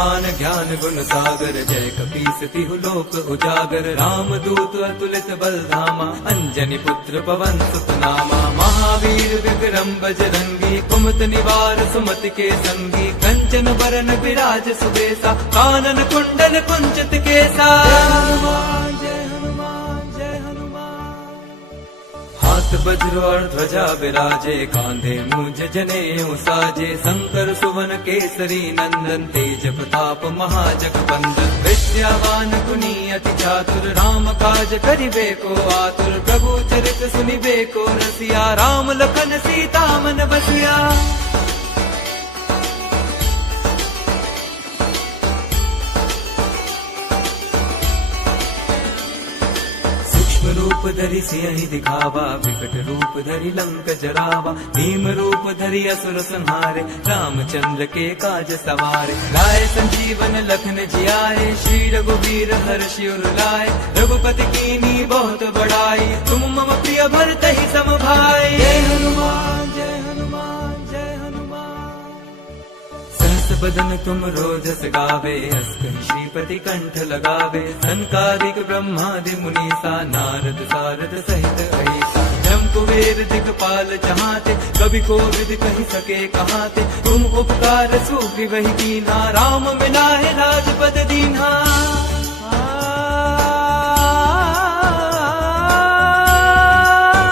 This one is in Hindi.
हनुमान ज्ञान गुण सागर, जय कपीस तिहु लोक उजागर। राम दूत अतुलित बल धामा, अंजनी पुत्र पवन सुत नामा। महावीर विक्रम बजरंगी, कुमत निवार सुमति के संगी। कंचन बरन विराज सुबेसा, कानन कुंडल कुंचित केसा। हाथ वज्र और ध्वजा विराजे, कांधे मूंज जनेऊ साजे। शंकर सुवन केसरी नंदन, तेज प्रताप महाजगबंदन। विद्यावान गुणी अति चातुर, राम काज करिबे को आतुर। प्रभु चरित सुनिबे को रसिया, राम लखन सीता मन बसिया। रूप धरि सियहि दिखावा, विकट रूप धरि लंक जरावा। भीम रूप धरि असुर संहारे, रामचंद्र के काज सवारे। लाए संजीवन लखन जियाए, श्री रघुवीर हर्षि उर लाए। रघुपति कीन्ही बहुत बड़ाई, तुम मम प्रिय भरतहि सम भाई। जय हनुमान जय हनुमान जय हनुमान। सहस बदन तुम रोजस गावे, हस कहि श्रीपति कंठ लगावे। सनकादिक ब्रह्मादि मुनीसा, नारद सारद सहित अहिसा। ब्रह्म कुबेर दिक्पाल जहाते, कवि कोविद कहि सके कहाते। तुम उपकार सुग्रीव ही कीन्हा, राम मिलाए राजपद दीन्हा।